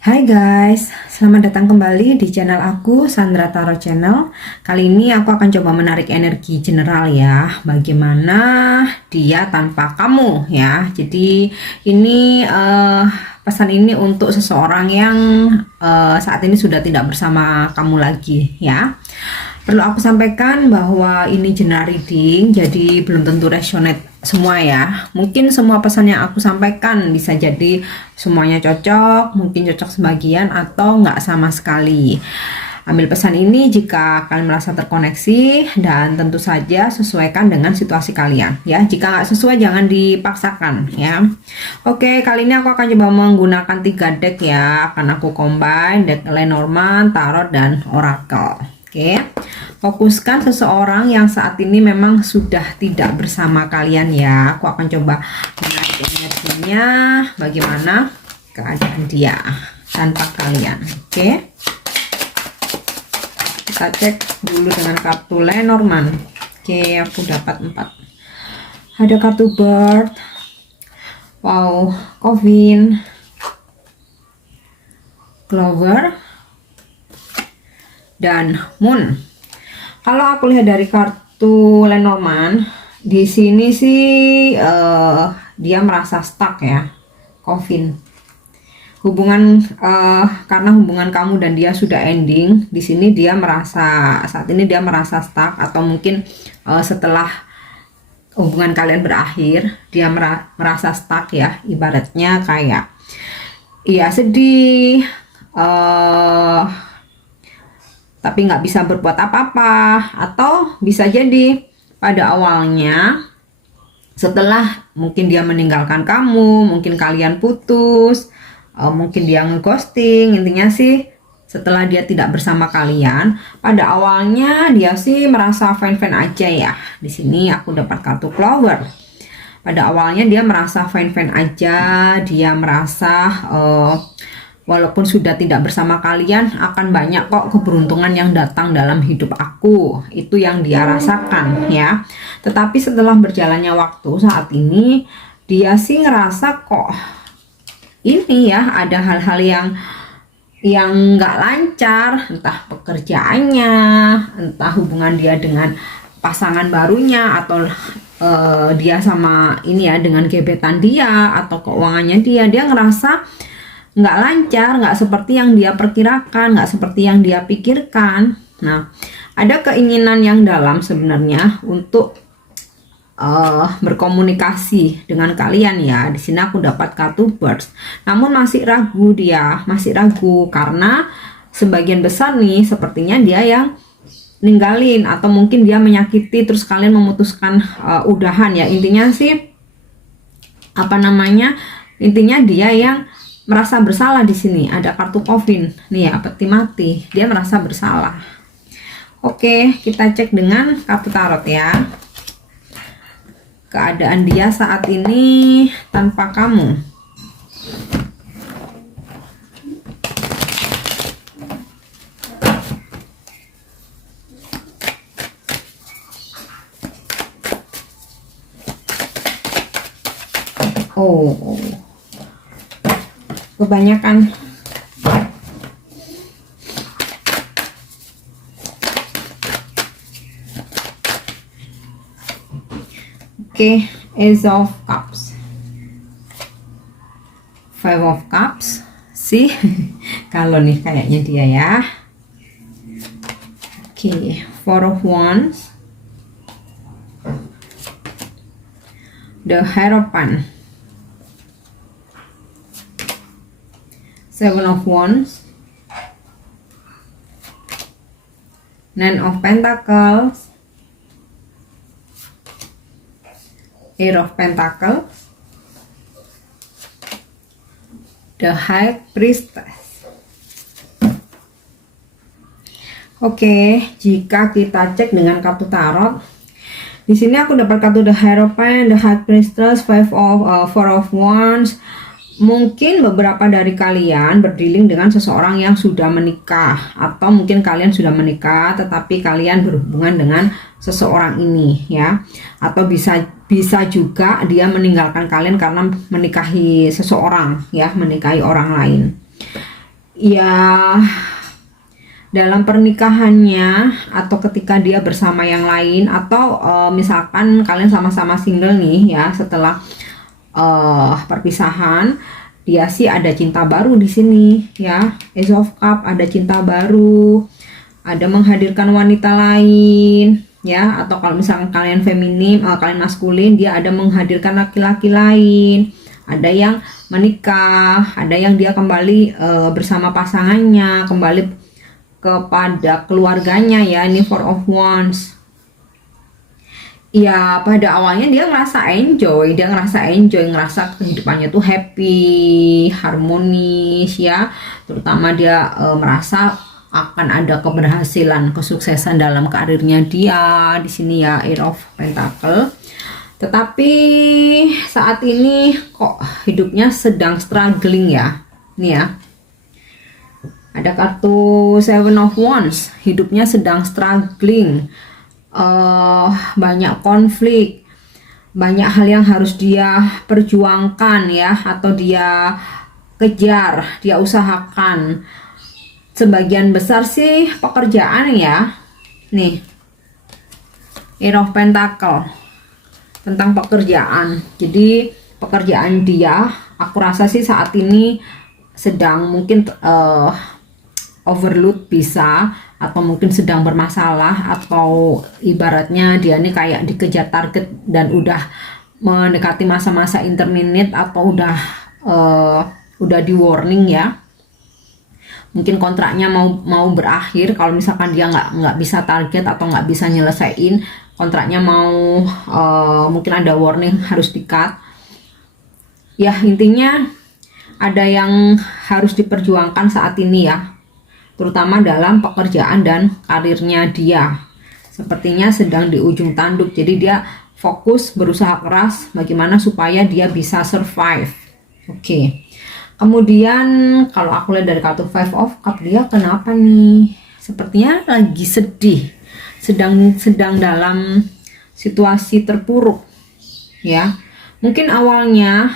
Hai guys, selamat datang kembali di channel aku, Sandra Tarot Channel. Kali ini aku akan coba menarik energi general ya, bagaimana dia tanpa kamu ya. Jadi ini pesan ini untuk seseorang yang saat ini sudah tidak bersama kamu lagi ya. Perlu aku sampaikan bahwa ini general reading, jadi belum tentu resonate semua ya. Mungkin semua pesan yang aku sampaikan bisa jadi semuanya cocok, mungkin cocok sebagian atau nggak sama sekali. Ambil pesan ini jika kalian merasa terkoneksi dan tentu saja sesuaikan dengan situasi kalian ya. Jika nggak sesuai jangan dipaksakan ya. Oke, kali ini aku akan coba menggunakan 3 deck ya. Akan aku combine deck Lenormand, Tarot, dan Oracle. Oke, fokuskan seseorang yang saat ini memang sudah tidak bersama kalian ya. Aku akan coba menarik energinya, bagaimana keadaan dia tanpa kalian. Oke, kita cek dulu dengan kartu Lenormand. Oke, aku dapat 4. Ada kartu Bird, wow, Coffin, Clover, dan Moon. Kalau aku lihat dari kartu Lenormand, di sini sih dia merasa stuck ya, Coffin. Hubungan karena hubungan kamu dan dia sudah ending, di sini dia merasa saat ini dia merasa stuck, atau mungkin setelah hubungan kalian berakhir dia merasa stuck ya, ibaratnya kayak iya sedih, tapi nggak bisa berbuat apa-apa, atau bisa jadi pada awalnya setelah mungkin dia meninggalkan kamu, mungkin kalian putus, mungkin dia ngeghosting. Intinya sih setelah dia tidak bersama kalian, pada awalnya dia sih merasa fine-fine aja ya. Di sini aku dapat kartu Clover. Pada awalnya dia merasa fine-fine aja, dia merasa walaupun sudah tidak bersama kalian, akan banyak kok keberuntungan yang datang dalam hidup aku. Itu yang dia rasakan ya. Tetapi setelah berjalannya waktu saat ini, dia sih ngerasa kok ini ya, ada hal-hal yang nggak lancar, entah pekerjaannya, entah hubungan dia dengan pasangan barunya, atau dia sama ini ya, dengan gebetan dia, atau keuangannya dia ngerasa nggak lancar, nggak seperti yang dia perkirakan, nggak seperti yang dia pikirkan. Nah, ada keinginan yang dalam sebenarnya untuk berkomunikasi dengan kalian ya. Di sini aku dapat kartu Birds. Namun masih ragu dia, masih ragu karena sebagian besar nih sepertinya dia yang ninggalin, atau mungkin dia menyakiti terus kalian memutuskan udahan ya. Intinya sih apa namanya? Intinya dia yang merasa bersalah. Di sini ada kartu Coffin nih ya, peti mati. Dia merasa bersalah. Oke, kita cek dengan kartu tarot ya. Keadaan dia saat ini tanpa kamu. Oh, kebanyakan. Oke, Ace of Cups, Five of Cups sih. Kalau nih kayaknya dia ya. Oke, Four of Wands, The Hierophant, Seven of Wands, Nine of Pentacles, Eight of Pentacles, The High Priestess. Oke, jika kita cek dengan kartu tarot, di sini aku dapat kartu The Hierophant, The High Priestess, Four of Wands. Mungkin beberapa dari kalian berdealing dengan seseorang yang sudah menikah, atau mungkin kalian sudah menikah tetapi kalian berhubungan dengan seseorang ini ya, atau bisa juga dia meninggalkan kalian karena menikahi seseorang ya, menikahi orang lain. ya dalam pernikahannya atau ketika dia bersama yang lain, atau misalkan kalian sama-sama single nih ya, setelah perpisahan, dia sih ada cinta baru di sini ya. Ace of Cup, ada cinta baru, ada menghadirkan wanita lain ya. Atau kalau misalkan kalian feminim, kalian maskulin, dia ada menghadirkan laki-laki lain. Ada yang menikah, ada yang dia kembali bersama pasangannya, kembali kepada keluarganya ya. Ini Four of Wands. Ya, pada awalnya dia ngerasa enjoy, ngerasa kehidupannya tuh happy, harmonis ya. Terutama dia merasa akan ada keberhasilan, kesuksesan dalam karirnya dia di sini ya, Eight of Pentacle. Tetapi saat ini kok hidupnya sedang struggling ya. Nih ya. Ada kartu Seven of Wands, hidupnya sedang struggling. Banyak konflik, banyak hal yang harus dia perjuangkan ya, atau dia kejar, dia usahakan. Sebagian besar sih pekerjaan ya. Nih, Eight of Pentacle, tentang pekerjaan. Jadi pekerjaan dia, aku rasa sih saat ini sedang mungkin overload bisa, atau mungkin sedang bermasalah, atau ibaratnya dia nih kayak dikejar target dan udah mendekati masa-masa intermediate, atau udah di warning ya. Mungkin kontraknya mau berakhir kalau misalkan dia nggak bisa target atau nggak bisa nyelesain kontraknya, mau mungkin ada warning harus di-cut. Ya, intinya ada yang harus diperjuangkan saat ini ya, terutama dalam pekerjaan dan karirnya dia. Sepertinya sedang di ujung tanduk, jadi dia fokus berusaha keras bagaimana supaya dia bisa survive. Oke. Kemudian kalau aku lihat dari kartu Five of Cup, dia kenapa nih? Sepertinya lagi sedih, sedang dalam situasi terpuruk ya. Mungkin awalnya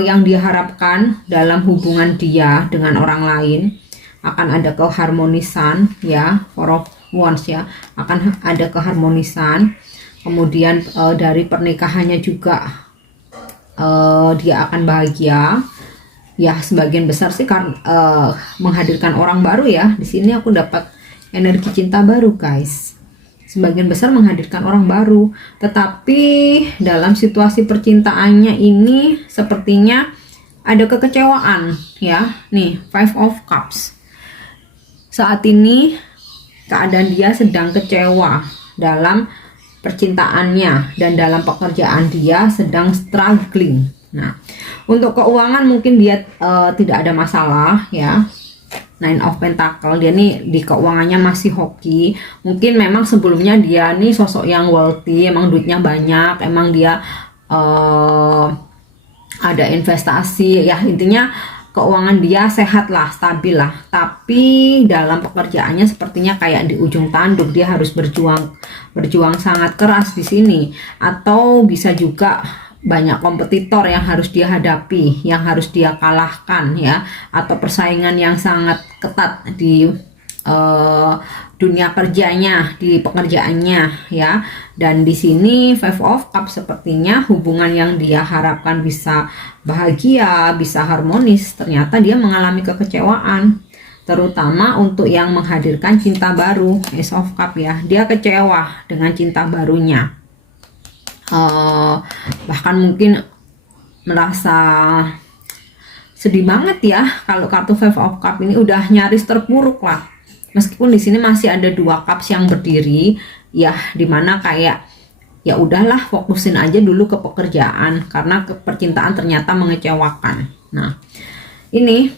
yang diharapkan dalam hubungan dia dengan orang lain akan ada keharmonisan ya, Four of Wands ya, akan ada keharmonisan. Kemudian dari pernikahannya juga dia akan bahagia ya. Sebagian besar sih karena menghadirkan orang baru ya. Di sini aku dapat energi cinta baru guys. Sebagian besar menghadirkan orang baru, tetapi dalam situasi percintaannya ini sepertinya ada kekecewaan ya. Nih, Five of Cups. Saat ini keadaan dia sedang kecewa dalam percintaannya, dan dalam pekerjaan dia sedang struggling. Nah, untuk keuangan mungkin dia tidak ada masalah ya. Nine of Pentacle, dia nih di keuangannya masih hoki. Mungkin memang sebelumnya dia nih sosok yang wealthy, emang duitnya banyak, emang dia ada investasi ya. Intinya keuangan dia sehat lah, stabil lah. Tapi dalam pekerjaannya sepertinya kayak di ujung tanduk, dia harus berjuang sangat keras di sini. Atau bisa juga banyak kompetitor yang harus dia hadapi, yang harus dia kalahkan ya, atau persaingan yang sangat ketat di dunia kerjanya, di pekerjaannya ya. Dan di sini Five of Cups sepertinya hubungan yang dia harapkan bisa bahagia, bisa harmonis, ternyata dia mengalami kekecewaan, terutama untuk yang menghadirkan cinta baru, Ace of Cups ya. Dia kecewa dengan cinta barunya. Bahkan mungkin merasa sedih banget ya kalau kartu Five of Cups ini udah nyaris terpuruk lah. Meskipun di sini masih ada dua cups yang berdiri ya, dimana kayak ya udahlah, fokusin aja dulu ke pekerjaan karena percintaan ternyata mengecewakan. Nah, ini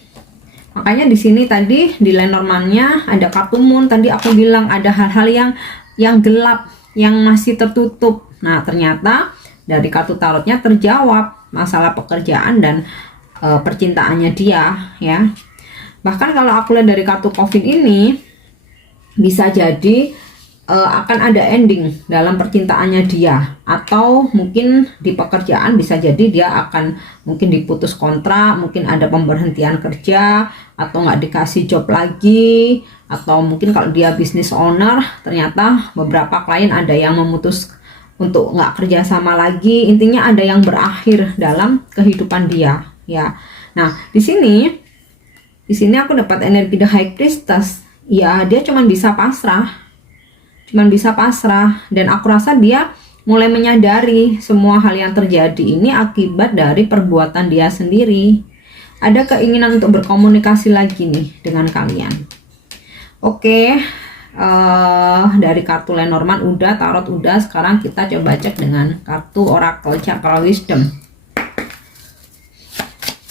makanya di sini tadi di Lenormandnya ada kartu Moon. Tadi aku bilang ada hal-hal yang gelap, yang masih tertutup. Nah, ternyata dari kartu tarotnya terjawab masalah pekerjaan dan percintaannya dia ya. Bahkan kalau aku lihat dari kartu Coffin ini, bisa jadi akan ada ending dalam percintaannya dia, atau mungkin di pekerjaan bisa jadi dia akan mungkin diputus kontrak, mungkin ada pemberhentian kerja, atau nggak dikasih job lagi, atau mungkin kalau dia business owner ternyata beberapa klien ada yang memutus untuk nggak kerja sama lagi. Intinya ada yang berakhir dalam kehidupan dia ya. Nah di sini aku dapat energi The High Priestess ya. Dia cuman bisa pasrah, dan aku rasa dia mulai menyadari semua hal yang terjadi ini akibat dari perbuatan dia sendiri. Ada keinginan untuk berkomunikasi lagi nih dengan kalian. Oke, dari kartu Lenormand udah, tarot udah, sekarang kita coba cek dengan kartu Oracle Chakra Wisdom.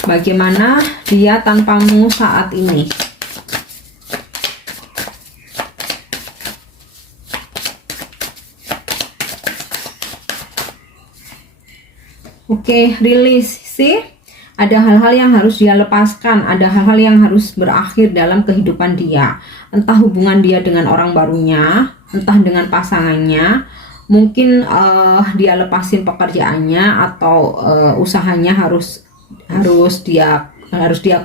Bagaimana dia tanpamu saat ini? Oke, rilis sih. Ada hal-hal yang harus dia lepaskan, ada hal-hal yang harus berakhir dalam kehidupan dia. Entah hubungan dia dengan orang barunya, entah dengan pasangannya. Mungkin dia lepasin pekerjaannya atau usahanya harus dia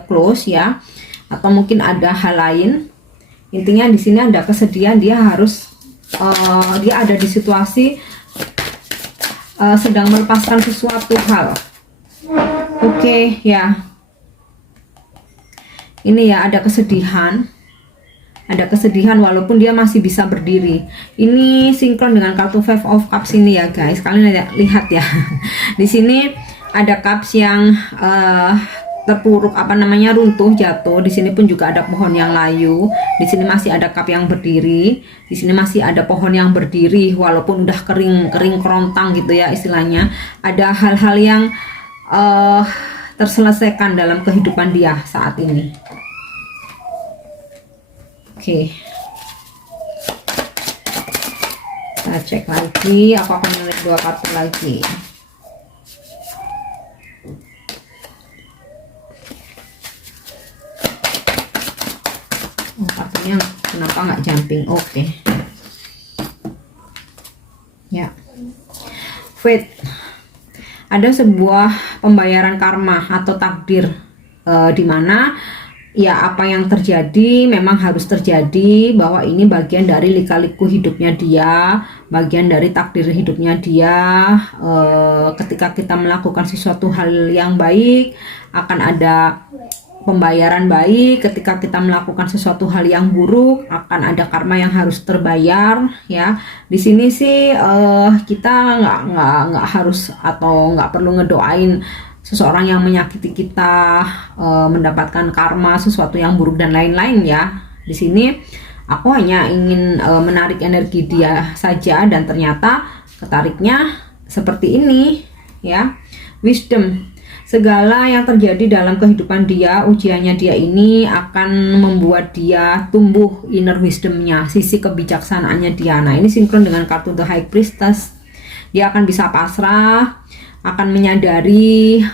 close ya. Atau mungkin ada hal lain. Intinya di sini ada kesedihan, dia ada di situasi sedang melepaskan sesuatu hal. Oke, ya. Ini ya, ada kesedihan walaupun dia masih bisa berdiri. Ini sinkron dengan kartu Five of Cups ini ya guys. Kalian lihat ya. Di sini ada cups yang terpuruk, runtuh, jatuh. Di sini pun juga ada pohon yang layu. Di sini masih ada cup yang berdiri. Di sini masih ada pohon yang berdiri walaupun udah kering kerontang gitu ya istilahnya. Ada hal-hal yang terselesaikan dalam kehidupan dia saat ini. Oke. Kita cek lagi. Aku akan menulis 2 kartu lagi. Kartunya kenapa nggak jumping? Oke. Ya. Fate. Ada sebuah pembayaran karma atau takdir, di mana ya apa yang terjadi memang harus terjadi, bahwa ini bagian dari lika-liku hidupnya dia, bagian dari takdir hidupnya dia. Ketika kita melakukan sesuatu hal yang baik akan ada pembayaran baik, ketika kita melakukan sesuatu hal yang buruk akan ada karma yang harus terbayar ya. Di sini sih kita nggak harus atau nggak perlu ngedoain seseorang yang menyakiti kita mendapatkan karma sesuatu yang buruk dan lain-lain ya. Di sini aku hanya ingin menarik energi dia saja, dan ternyata ketariknya seperti ini ya. Wisdom. Segala yang terjadi dalam kehidupan dia, ujiannya dia ini akan membuat dia tumbuh inner wisdomnya, sisi kebijaksanaannya dia. Nah ini sinkron dengan kartu The High Priestess. Dia akan bisa pasrah, akan menyadari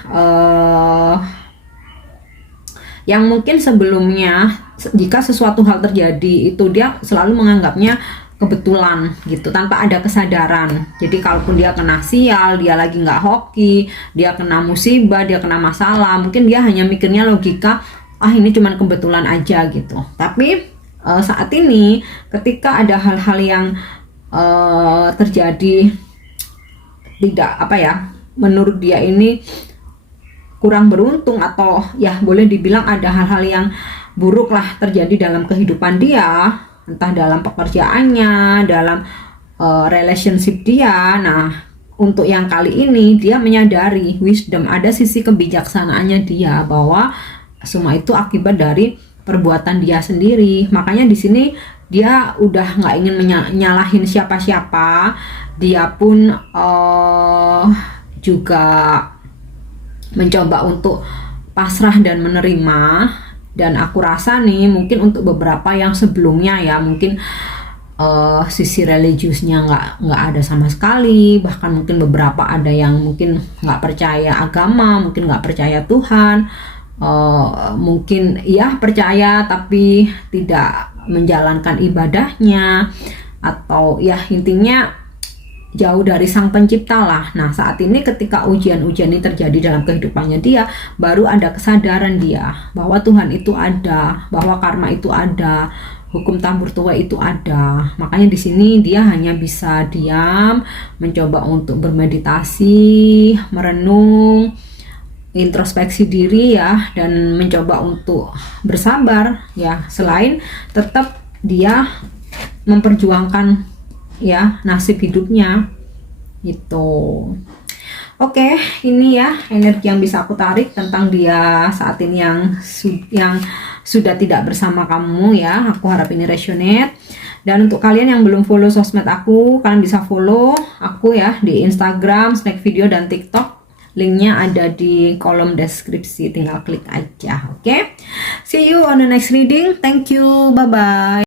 yang mungkin sebelumnya jika sesuatu hal terjadi itu dia selalu menganggapnya kebetulan gitu, tanpa ada kesadaran. Jadi kalaupun dia kena sial, dia lagi nggak hoki, dia kena musibah, dia kena masalah, mungkin dia hanya mikirnya logika, ini cuman kebetulan aja gitu. Tapi saat ini ketika ada hal-hal yang terjadi tidak menurut dia ini kurang beruntung, atau ya boleh dibilang ada hal-hal yang buruk lah terjadi dalam kehidupan dia, entah dalam pekerjaannya, dalam relationship dia. Nah untuk yang kali ini dia menyadari wisdom, ada sisi kebijaksanaannya dia, bahwa semua itu akibat dari perbuatan dia sendiri. Makanya di sini dia udah nggak ingin nyalahin siapa-siapa. Dia pun juga mencoba untuk pasrah dan menerima. Dan aku rasa nih mungkin untuk beberapa yang sebelumnya ya, mungkin sisi religiusnya nggak ada sama sekali, bahkan mungkin beberapa ada yang mungkin nggak percaya agama, mungkin nggak percaya Tuhan, mungkin ya percaya tapi tidak menjalankan ibadahnya, atau ya intinya jauh dari sang pencipta lah. Nah saat ini ketika ujian-ujian ini terjadi dalam kehidupannya dia, baru ada kesadaran dia bahwa Tuhan itu ada, bahwa karma itu ada, hukum tabur tuai itu ada. Makanya di sini dia hanya bisa diam, mencoba untuk bermeditasi, merenung, introspeksi diri ya, dan mencoba untuk bersabar ya, selain tetap dia memperjuangkan ya nasib hidupnya gitu. Oke, ini ya energi yang bisa aku tarik tentang dia saat ini yang sudah tidak bersama kamu ya. Aku harap ini resonate. Dan untuk kalian yang belum follow sosmed aku, kalian bisa follow aku ya di Instagram, Snack Video, dan TikTok. Linknya ada di kolom deskripsi, tinggal klik aja. Oke, see you on the next reading. Thank you, bye bye.